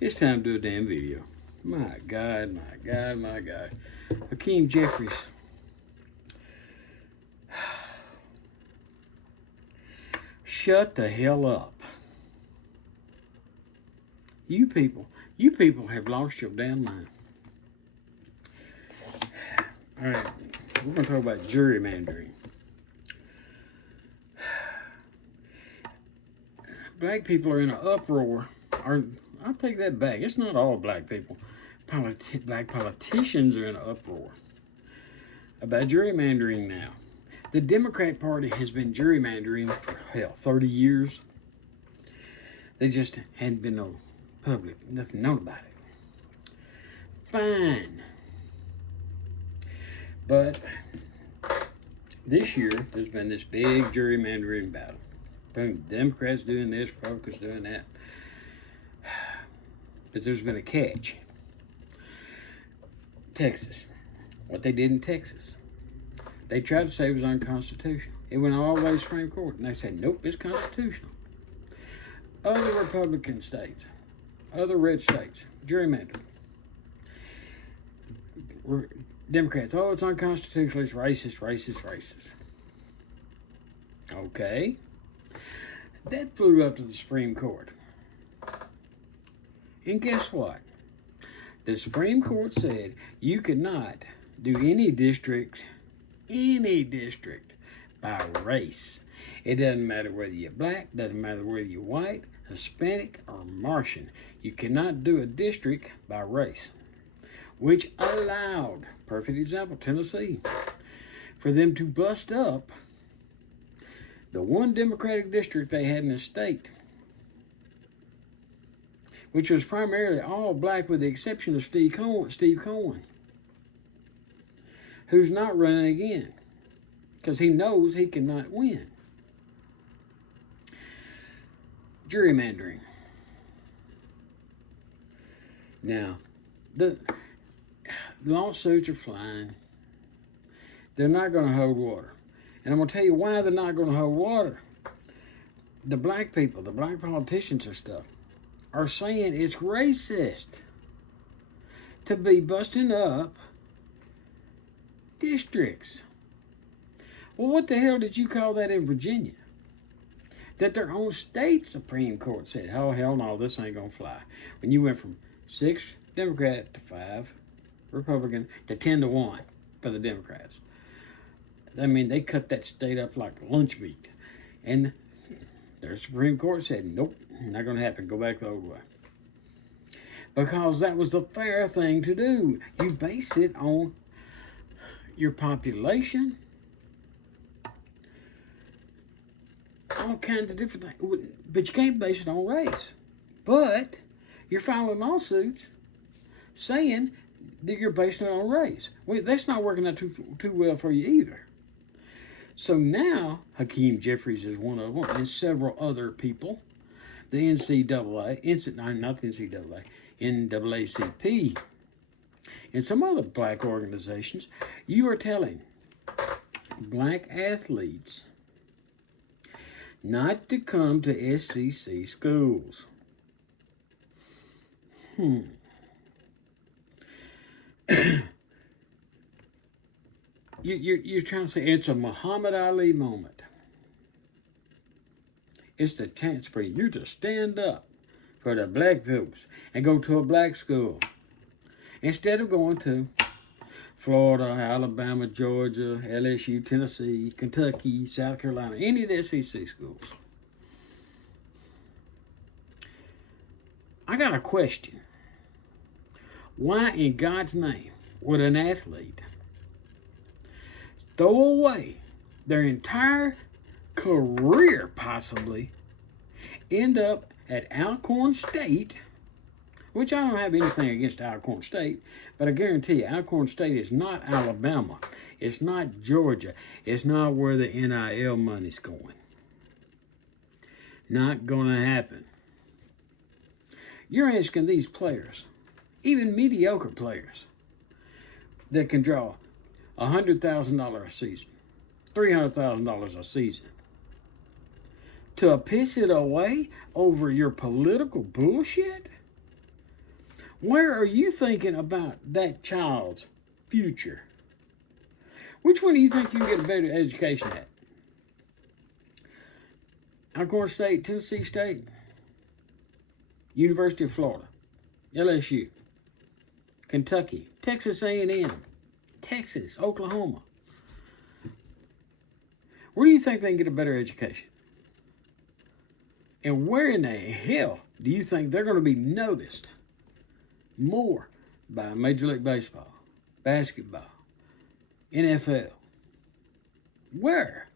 It's time to do a damn video. My God, my God, my God. Hakeem Jeffries. Shut the hell up. You people have lost your damn mind. All right, we're going to talk about gerrymandering. Black people are in an uproar. I'll take that back. It's not all black people. Black politicians are in an uproar about gerrymandering now. The Democrat Party has been gerrymandering for, hell, 30 years. They just hadn't been no public, nothing known about it. Fine. But this year, there's been this big gerrymandering battle. Democrats doing this, Republicans doing that. But there's been a catch. Texas. What they did in Texas. They tried to say it was unconstitutional. It went all the way to the Supreme Court. And they said, nope, it's constitutional. Other Republican states, other red states, gerrymandered. Democrats, oh, it's unconstitutional, it's racist, racist, racist. Okay. That flew up to the Supreme Court. And guess what? The Supreme Court said you could not do any district by race. It doesn't matter whether you're black, doesn't matter whether you're white, Hispanic, or Martian. You cannot do a district by race, which allowed, perfect example, Tennessee, for them to bust up the one Democratic district they had in the state, which was primarily all black with the exception of Steve Cohen, who's not running again because he knows he cannot win. Gerrymandering. Now, the lawsuits are flying. They're not going to hold water. And I'm going to tell you why they're not going to hold water. The black people, the black politicians and stuff, are saying it's racist to be busting up districts. Well, what the hell did you call that in Virginia? That their own state Supreme Court said, oh, hell no, this ain't going to fly. When you went from 6 Democrat to 5 Republican to 10 to 1 for the Democrats. I mean, they cut that state up like lunch meat. And their Supreme Court said, nope, not going to happen. Go back the old way. Because that was the fair thing to do. You base it on your population, all kinds of different things. But you can't base it on race. But you're filing lawsuits saying that you're basing it on race. Well, that's not working out too well for you either. So now, Hakeem Jeffries is one of them, and several other people, the NCAA, not the NCAA, NAACP, and some other black organizations, you are telling black athletes not to come to SEC schools. You're trying to say it's a Muhammad Ali moment. It's the chance for you to stand up for the black folks and go to a black school instead of going to Florida, Alabama, Georgia, LSU, Tennessee, Kentucky, South Carolina, any of the SEC schools. I got a question. Why in God's name would an athlete throw away their entire career, possibly, end up at Alcorn State, which I don't have anything against Alcorn State, but I guarantee you, Alcorn State is not Alabama. It's not Georgia. It's not where the NIL money's going. Not going to happen. You're asking these players, even mediocre players, that can draw $100,000 a season, $300,000 a season, to piss it away over your political bullshit? Where are you thinking about that child's future? Which one do you think you can get a better education at? Alcorn State, Tennessee State, University of Florida, LSU, Kentucky, Texas A&M, Texas, Oklahoma. Where do you think they can get a better education? And where in the hell do you think they're going to be noticed more by Major League Baseball, basketball, NFL? Where?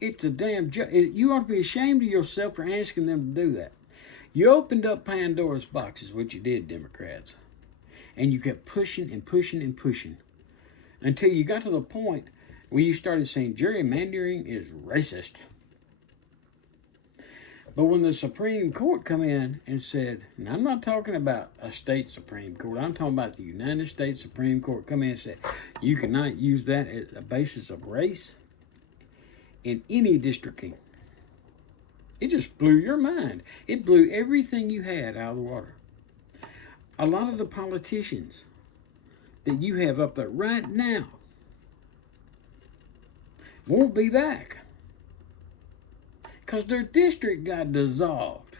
It's a damn joke. You ought to be ashamed of yourself for asking them to do that. You opened up Pandora's boxes, which you did, Democrats. And you kept pushing and pushing and pushing until you got to the point where you started saying gerrymandering is racist. But when the Supreme Court come in and said, and I'm not talking about a state Supreme Court, I'm talking about the United States Supreme Court come in and said, you cannot use that as a basis of race in any districting. It just blew your mind. It blew everything you had out of the water. A lot of the politicians that you have up there right now won't be back because their district got dissolved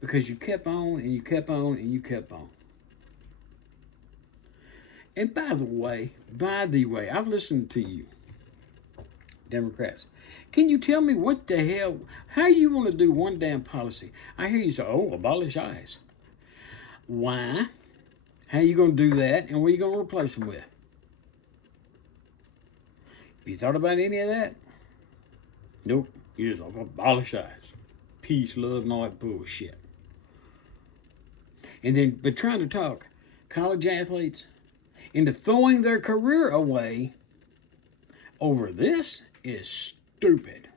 because you kept on and you kept on and you kept on. And by the way, I've listened to you, Democrats. Can you tell me what the hell, how you want to do one damn policy? I hear you say, oh, abolish ICE. Why? How you going to do that, and what are you going to replace them with? Have you thought about any of that? Nope. You just abolish ICE. Peace, love, and all that bullshit. And then, but trying to talk college athletes into throwing their career away over this is stupid.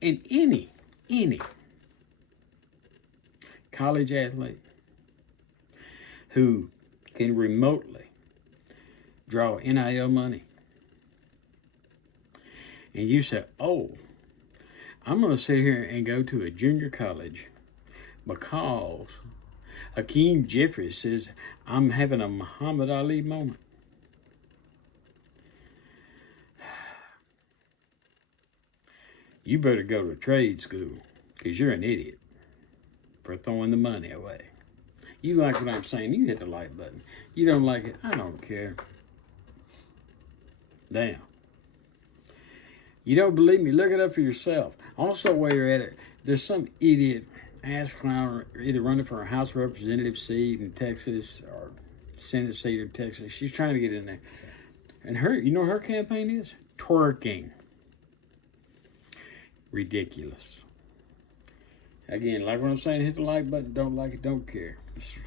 And any college athlete who can remotely draw NIL money, and you say, oh, I'm going to sit here and go to a junior college because Hakeem Jeffries says I'm having a Muhammad Ali moment. You better go to trade school because you're an idiot for throwing the money away. You like what I'm saying, you hit the like button. You don't like it, I don't care. Damn. You don't believe me, look it up for yourself. Also, while you're at it, there's some idiot ass clown either running for a House Representative seat in Texas or Senate seat in Texas. She's trying to get in there. And her, you know what her campaign is? Twerking. Ridiculous. Again, like what I'm saying, hit the like button. Don't like it, don't care.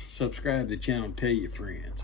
Subscribe to the channel, tell your friends.